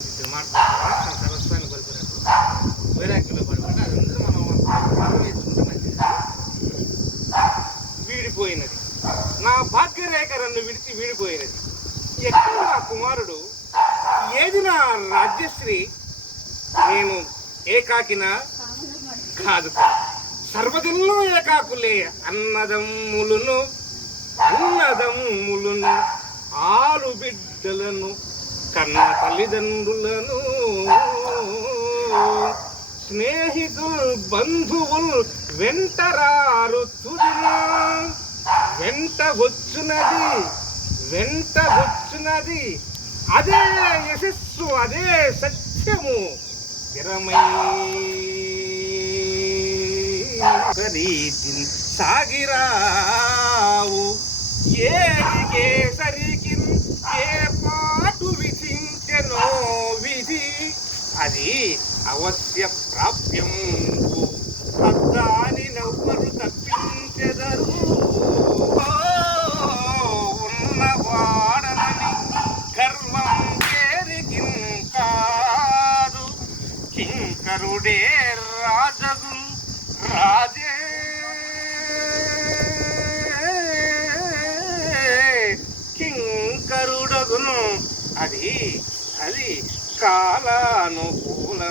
సరస్వాన్ని కోల్పోయినప్పుడు వైరాగ్యంలో పడిపోతే అదంతా మనం నేర్చుకుంటే మంచిది. వీడిపోయినది నా భాగ్యరేఖ నన్ను విడిచి వీడిపోయినది. ఎక్కడ నా కుమారుడు, ఏది నా రాజ్యశ్రీ? నేను ఏకాకినా? కాదు కాదు, సర్వజనులు ఏకాకులే. అన్నదమ్ములను ఆలు బిడ్డలను కన్న తల్లిదండ్రులను స్నేహితులు బంధువులు వెంటరారు తుదిన వెంట వచ్చునది అదే యశస్సు, అదే సత్యము. స్థిరమై రీతి సాగిరావు ఏడికే సరికి ఏ పాటు విధించెనో విధి, అది అవశ్య ప్రాప్యం. దాని నవ్వరు తప్పించెదరు. ఉన్నవాడనని గర్వం చేరికి కాదు, కింకరుడే రాజగు రాజే కింకరుడగును. అది కాలానుకూలంబుగా